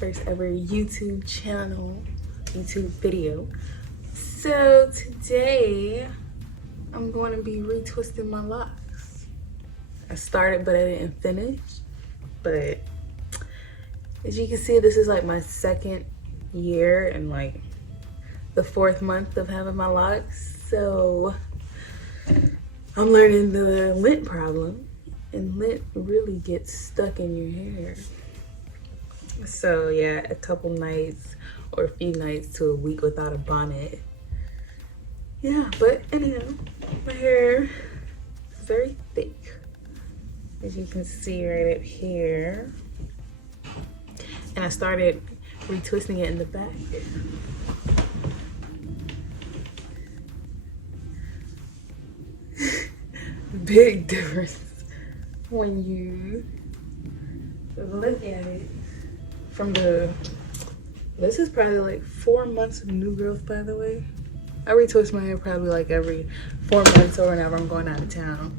first ever YouTube channel, YouTube video. So today I'm going to be retwisting my locks. I started but I didn't finish, but as you can see, this is like my second year and like the 4th month of having my locks. So I'm learning the lint problem, and lint really gets stuck in your hair. So yeah, a couple nights or a few nights to a week without a bonnet. Yeah, but anyhow, my hair is very thick, as you can see right up here. And I started retwisting it in the back. Big difference when you look at it from this is probably like 4 months of new growth, by the way. I retwist my hair probably like every 4 months or whenever I'm going out of town.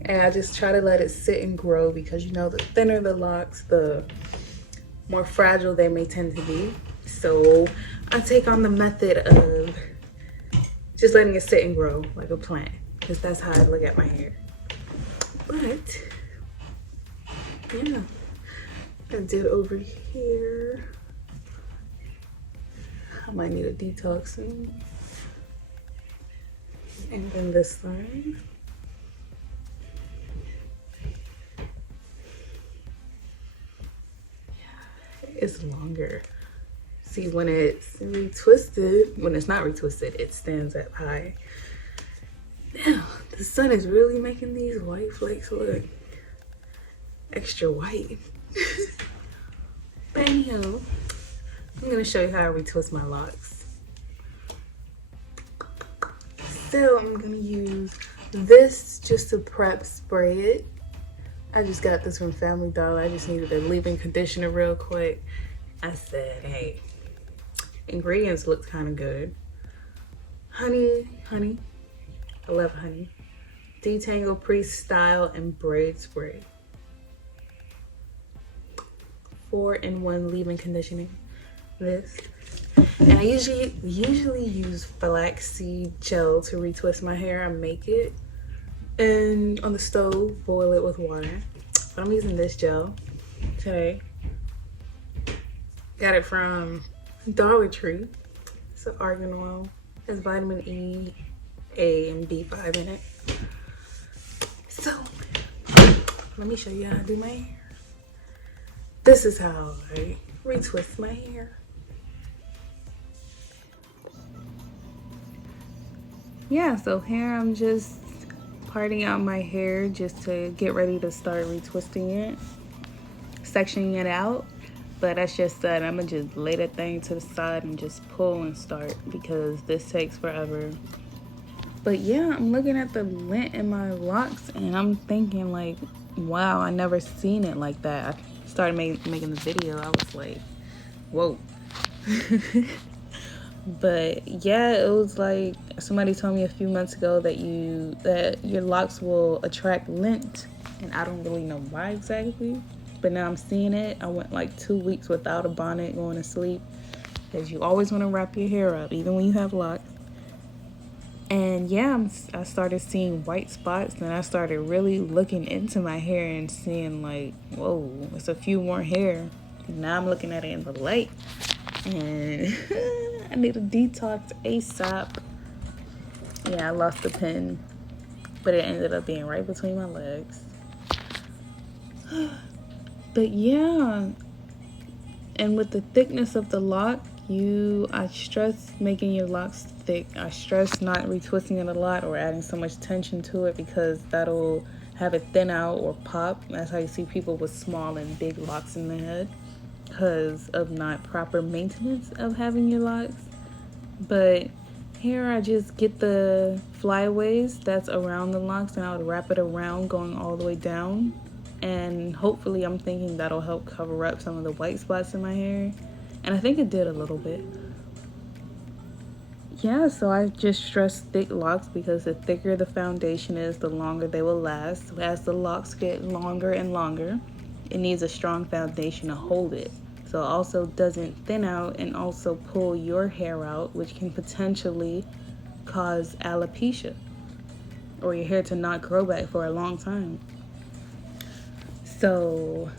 And I just try to let it sit and grow because, you know, the thinner the locks, the more fragile they may tend to be. So I take on the method of just letting it sit and grow like a plant, because that's how I look at my hair. But yeah, I did over here. I might need a detox soon. And then this side. It's longer. See, when it's retwisted, when it's not retwisted, it stands up high. Now, the sun is really making these white flakes look extra white. But anyhow, I'm gonna show you how I retwist my locks. So I'm gonna use this just to prep spray it. I just got this from Family Dollar. I just needed a leave-in conditioner real quick. I said, hey, ingredients look kind of good. Honey, I love honey. Detangle Pre-Style and Braid Spray. 4-in-1 leave-in conditioning. This. And I usually use flaxseed gel to retwist my hair. I make it and on the stove, boil it with water. But I'm using this gel today. Got it from Dollar Tree. It's an argan oil. It has vitamin E, A, and B5 in it. So let me show you how I do my hair. This is how I retwist my hair. Yeah, so here I'm just parting out my hair just to get ready to start retwisting it, sectioning it out. But that's just that I'm gonna just lay that thing to the side and just pull and start because this takes forever. But yeah, I'm looking at the lint in my locks and I'm thinking like, wow, I never seen it like that. I started making the video, I was like, whoa. But yeah, it was like somebody told me a few months ago that your locks will attract lint, and I don't really know why exactly, but now I'm seeing it. I went like 2 weeks without a bonnet going to sleep because you always want to wrap your hair up even when you have locks. And yeah, I started seeing white spots, and I started really looking into my hair and seeing like, whoa, it's a few more hair. Now I'm looking at it in the light and I need a detox ASAP. Yeah, I lost the pen, but it ended up being right between my legs. But yeah, and with the thickness of the lock, I stress making your locks thick. I stress not retwisting it a lot or adding so much tension to it because that'll have it thin out or pop. That's how you see people with small and big locks in their head because of not proper maintenance of having your locks. But here I just get the flyaways that's around the locks and I would wrap it around going all the way down, and hopefully I'm thinking that'll help cover up some of the white spots in my hair, and I think it did a little bit. Yeah, so I just stress thick locks because the thicker the foundation is, the longer they will last as the locks get longer and longer. it needs a strong foundation to hold it. So it also doesn't thin out and also pull your hair out, which can potentially cause alopecia or your hair to not grow back for a long time. So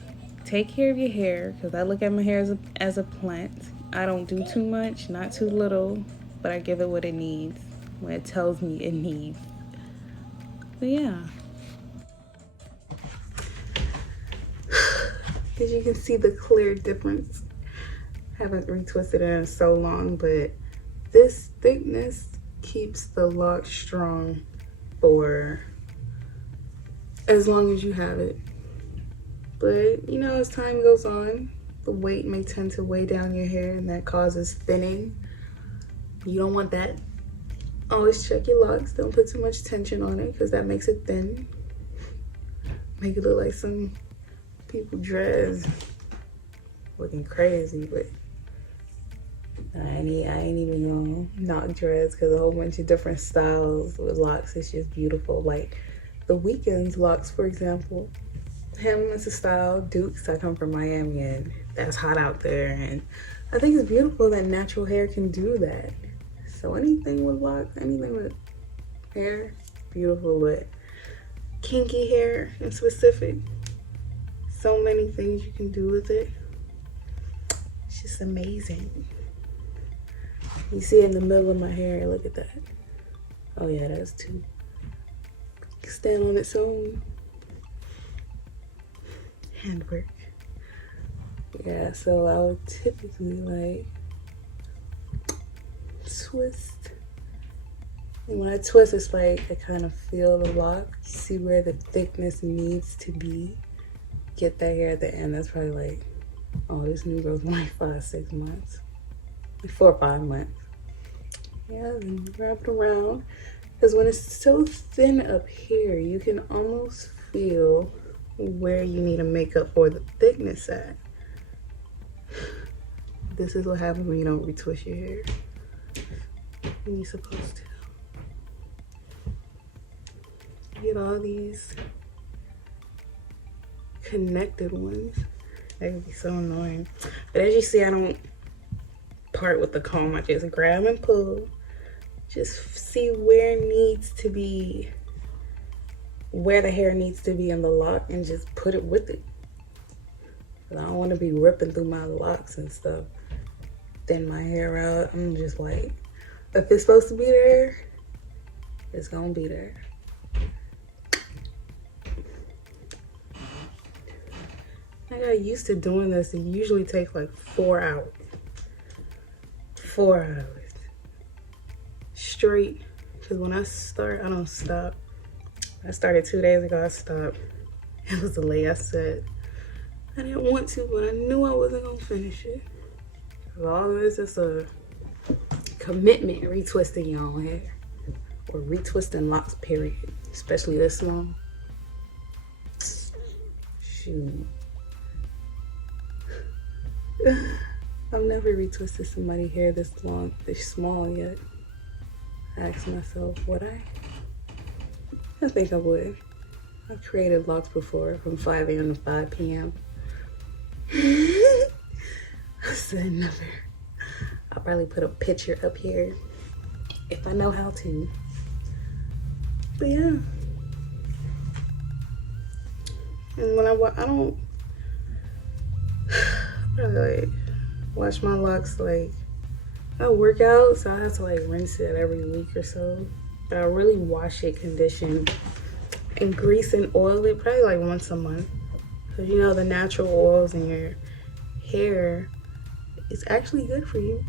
take care of your hair, because I look at my hair as a plant. I don't do too much, not too little, but I give it what it needs when it tells me it needs. But yeah. As you can see the clear difference. Haven't retwisted it in so long, but this thickness keeps the lock strong for as long as you have it. But you know, as time goes on, the weight may tend to weigh down your hair, and that causes thinning. You don't want that. Always check your locks. Don't put too much tension on it, because that makes it thin. Make it look like some people dreads looking crazy, but I ain't even gonna knock dreads, because a whole bunch of different styles with locks is just beautiful. Like The Weeknd's locks, for example, him is a style. Dukes, I come from Miami, and that's hot out there, and I think it's beautiful that natural hair can do that. So anything with locks, anything with hair, beautiful. But kinky hair in specific, so many things you can do with it. It's just amazing. You see it in the middle of my hair, look at that. Oh yeah, that's too. Stand on its own. Handwork. Yeah, so I would typically like twist. And when I twist, it's like I kind of feel the lock. See where the thickness needs to be. Get that hair at the end. That's probably like, oh, this new girl's like 5-6 months. 4 or 5 months. Yeah, then wrap it around. Because when it's so thin up here, you can almost feel where you need to make up for the thickness at. This is what happens when you don't retwist your hair when you're supposed to. You get all these connected ones. That would be so annoying. But as you see, I don't part with the comb. I just grab and pull. Just see where it needs to be, where the hair needs to be in the lock, and just put it with it. I don't want to be ripping through my locks and stuff. Thin my hair out. I'm just like, if it's supposed to be there, it's gonna be there. I got used to doing this. It usually takes like 4 hours. 4 hours. Straight. Because when I start, I don't stop. I started 2 days ago, I stopped. It was late. I said I didn't want to, but I knew I wasn't gonna finish it. All of this is a commitment, retwisting your own hair. Or retwisting locks, period. Especially this long. Shoot. I've never retwisted somebody's hair this long, this small yet. I asked myself, would I? I think I would. I've created locks before from 5 a.m. to 5 p.m. I said never. I'll probably put a picture up here if I know how to. But yeah. And when I don't probably like wash my locks, like I work out, so I have to like rinse it every week or so. But I really wash it, condition, and grease and oil it probably like once a month. Because you know the natural oils in your hair is actually good for you.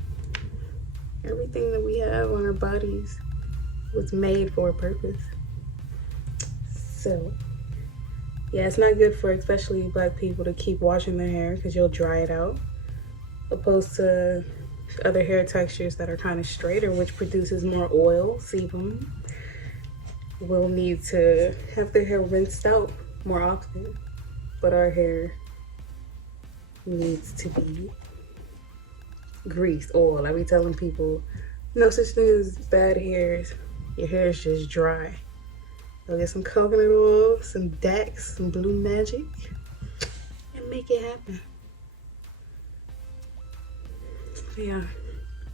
Everything that we have on our bodies was made for a purpose. So yeah, it's not good for especially black people to keep washing their hair, because you'll dry it out, opposed to other hair textures that are kind of straighter, which produces more oil, sebum, will need to have their hair rinsed out more often. But our hair needs to be greased, oil. I be telling people, no such thing as bad hairs. Your hair is just dry. Go get some coconut oil, some Dax, some Blue Magic, make it happen. Yeah,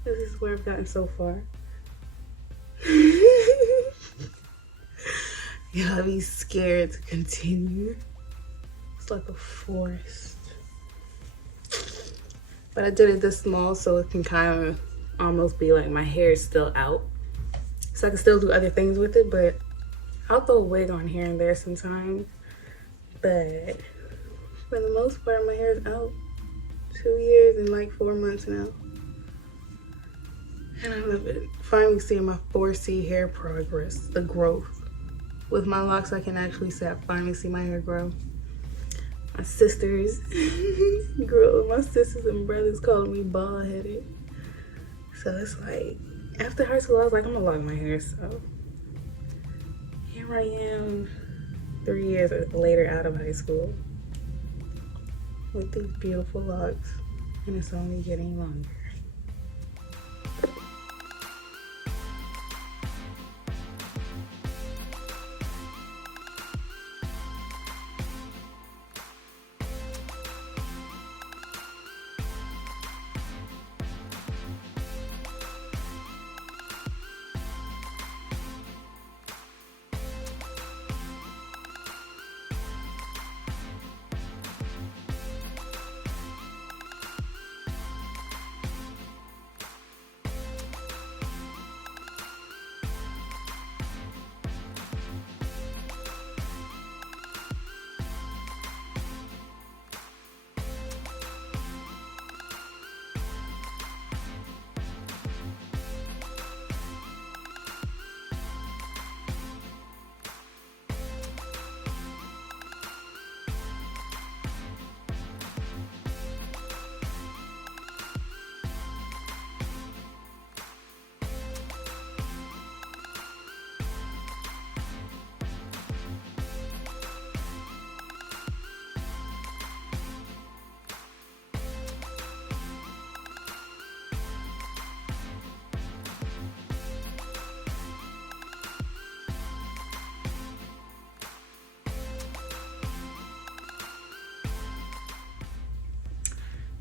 this is where I've gotten so far. Yeah, I'd be scared to continue. It's like a forest. But I did it this small so it can kind of almost be like my hair is still out. So I can still do other things with it, but I'll throw a wig on here and there sometimes. But for the most part, my hair is out. 2 years and like 4 months now. And I love it. Finally seeing my 4C hair progress, the growth. With my locks, I can actually say I finally see my hair grow. My sisters and brothers calling me bald headed. So it's like, after high school, I was like, I'm gonna lock my hair. So here I am, 3 years later out of high school with these beautiful locks, and it's only getting longer.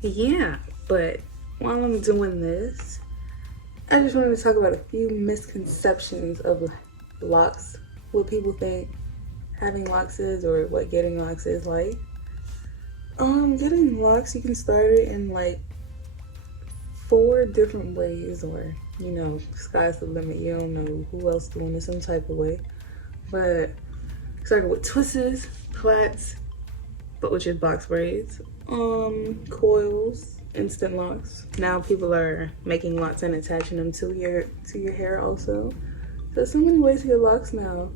Yeah, but while I'm doing this, I just wanted to talk about a few misconceptions of locks, what people think having locks is, or what getting locks is like. Getting locks, you can start it in like 4 different ways, or you know, sky's the limit. You don't know who else doing it some type of way. But started with twists, plaits, but with your box braids, coils, instant locks. Now people are making locks and attaching them to your hair also. So there's so many ways to get locks now.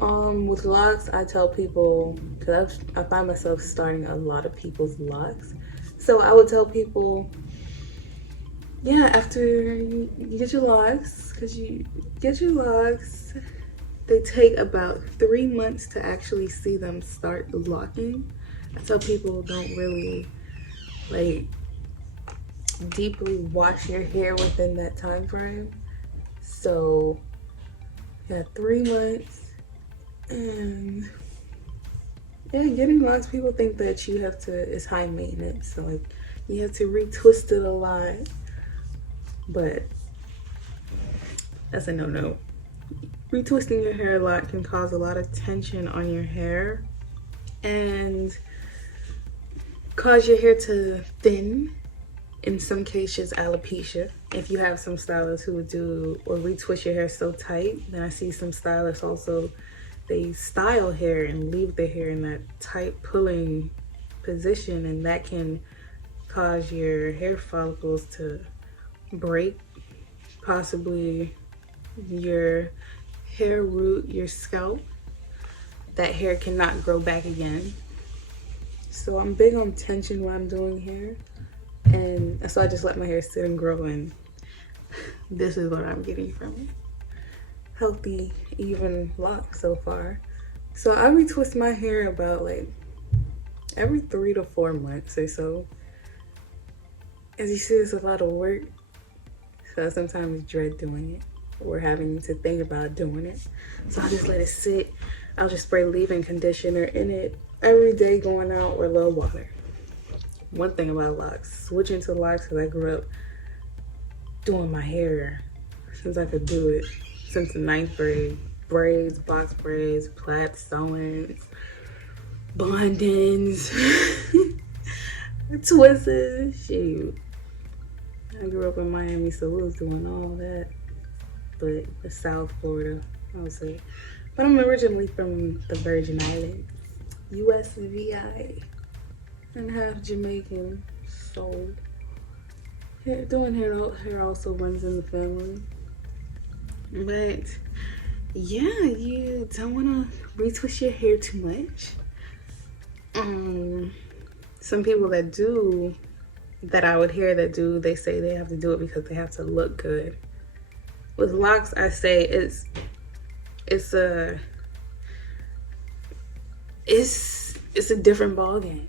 With locks, I tell people, because I find myself starting a lot of people's locks. So I would tell people, yeah, after you get your locks, they take about 3 months to actually see them start locking. I tell people don't really like deeply wash your hair within that time frame. So yeah, 3 months. And yeah, getting locks, people think that you have to, it's high maintenance, so like you have to retwist it a lot, but that's a no-no. Retwisting your hair a lot can cause a lot of tension on your hair and cause your hair to thin, in some cases alopecia. If you have some stylists who would do or retwist your hair so tight, then I see some stylists also, they style hair and leave the hair in that tight pulling position, and that can cause your hair follicles to break, possibly your hair root, your scalp. That hair cannot grow back again. So I'm big on tension when I'm doing hair, and so I just let my hair sit and grow, and this is what I'm getting from it. Healthy, even locks so far. So I retwist my hair about like every 3 to 4 months or so. As you see, it's a lot of work, so I sometimes dread doing it or having to think about doing it. So I just let it sit. I'll just spray leave-in conditioner in it every day going out or low water. One thing about locks, switching to locks, because I grew up doing my hair since I could do it, since the 9th grade. Braids, box braids, plaits, sew-ins, bondings, twists, shoot. I grew up in Miami, so we was doing all that. But the South Florida, I would say. But I'm originally from the Virgin Islands, USVI, and half Jamaican, so doing hair also runs in the family. But yeah, you don't want to retwist your hair too much. Some people that do, that I would hear that do, they say they have to do it because they have to look good. With locks, I say it's a different ballgame.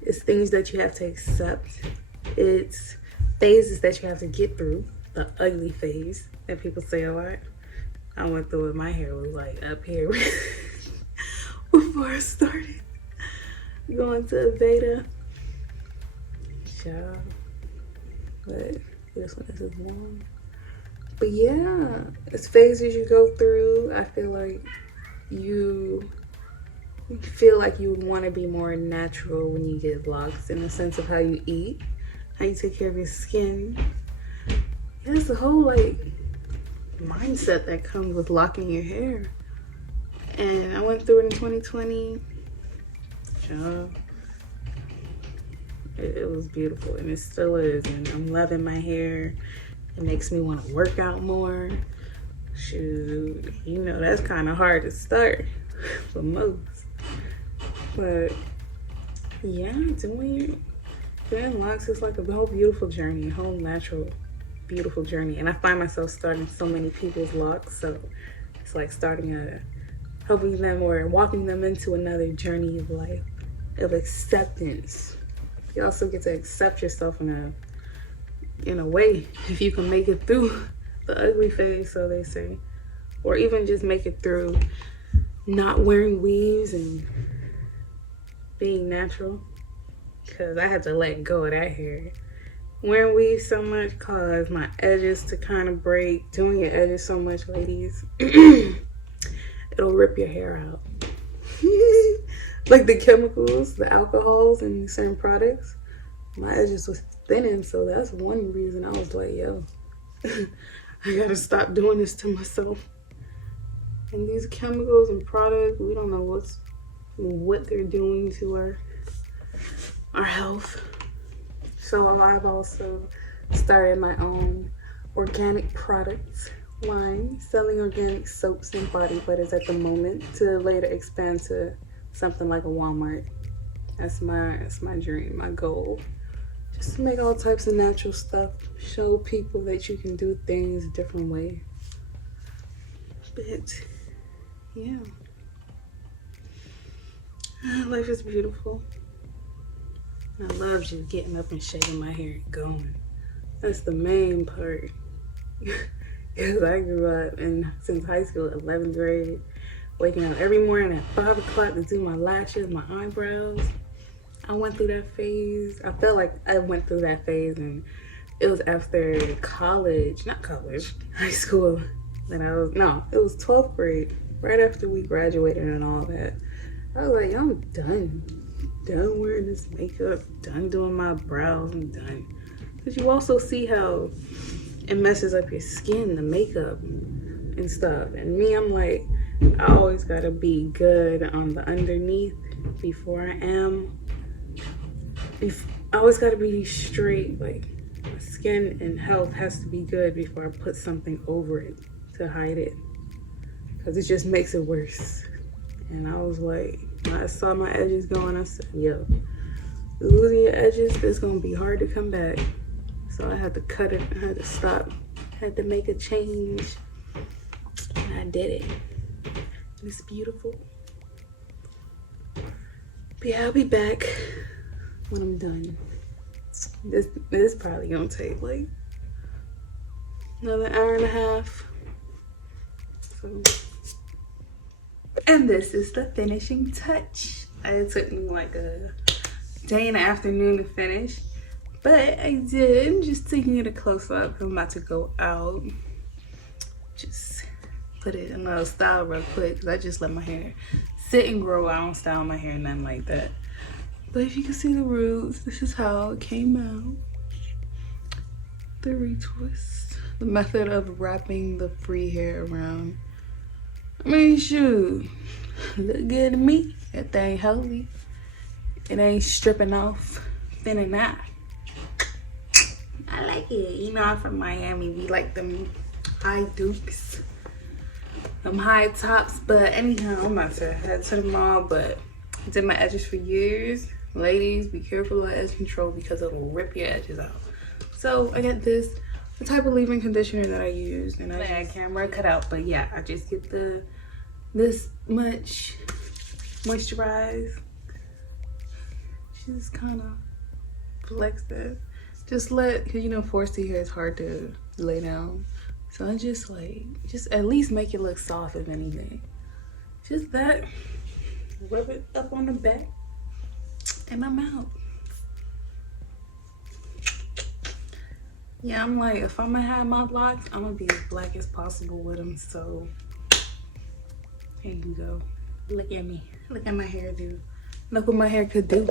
It's things that you have to accept. It's phases that you have to get through. The ugly phase that people say a lot. I went through it. My hair was like up here before I started going to Aveda. Child. But this one is long. But yeah, it's phases you go through. I feel like you want to be more natural when you get locks, in the sense of how you eat, how you take care of your skin. Yeah, it's the whole like mindset that comes with locking your hair. And I went through it in 2020. It was beautiful, and it still is, and I'm loving my hair. It makes me want to work out more. Shoot, you know, that's kind of hard to start for most. But yeah, doing locks is like a whole beautiful journey, a whole natural, beautiful journey. And I find myself starting so many people's locks, so it's like helping them or walking them into another journey of life, of acceptance. You also get to accept yourself in a way, if you can make it through the ugly phase, so they say, or even just make it through not wearing weaves and being natural, because I had to let go of that hair. Wearing weaves so much caused my edges to kind of break. Doing your edges so much, ladies, it'll rip your hair out. Like the chemicals, the alcohols in certain products, my edges was thinning, so that's one reason I was like, yo, I gotta stop doing this to myself. And these chemicals and products, we don't know what they're doing to our health. So I've also started my own organic products line, selling organic soaps and body butters at the moment, to later expand to something like a Walmart. That's my dream, my goal. Just to make all types of natural stuff, show people that you can do things a different way. But yeah, life is beautiful. I love just getting up and shaking my hair and going. That's the main part. Because I grew up since high school, 11th grade, waking up every morning at 5 o'clock to do my lashes, my eyebrows. I went through that phase. I felt like I went through that phase, and it was after high school. It was 12th grade, right after we graduated and all that. I was like, I'm done wearing this makeup, done doing my brows, I'm done. Because you also see how it messes up your skin, the makeup and stuff. And me, I'm like, I always gotta be good on the underneath before I always gotta be straight. Like, my skin and health has to be good before I put something over it to hide it, because it just makes it worse. And I was like, when I saw my edges going, I said, yo, losing your edges, it's gonna be hard to come back. So I had to cut it, I had to stop, I had to make a change, and I did it. It's beautiful. But yeah, I'll be back when I'm done. This probably gonna take like another hour and a half. So, and this is the finishing touch. It took me like a day and an afternoon to finish, but I did. Just taking it a close up. I'm about to go out. Just put it in a style real quick because I just let my hair sit and grow. I don't style my hair, nothing like that. But if you can see the roots, this is how it came out. The retwist. The method of wrapping the free hair around. I mean, shoot. Look good to me. That thing healthy. It ain't stripping off, thinning out. I like it. You know, I'm from Miami. We like them high dukes. Them high tops. But anyhow, I'm about to head to the mall. But I did my edges for years. Ladies, be careful of edge control because it'll rip your edges out. So I got this, the type of leave-in conditioner that I use, and I had camera cut out, but yeah, I just get this much moisturized. Just kind of flex that. Just cause you know 4C hair is hard to lay down, so I just at least make it look soft if anything. Just that. Rub it up on the back, and I'm out. Yeah, I'm like, if I'm gonna have my locks, I'm gonna be as black as possible with them. So here you go. Look at me. Look at my hairdo. Look what my hair could do.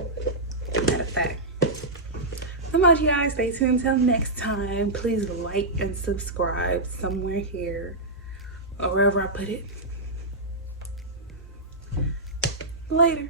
Matter of fact. So much, you guys. Stay tuned until next time. Please like and subscribe somewhere here or wherever I put it. Later.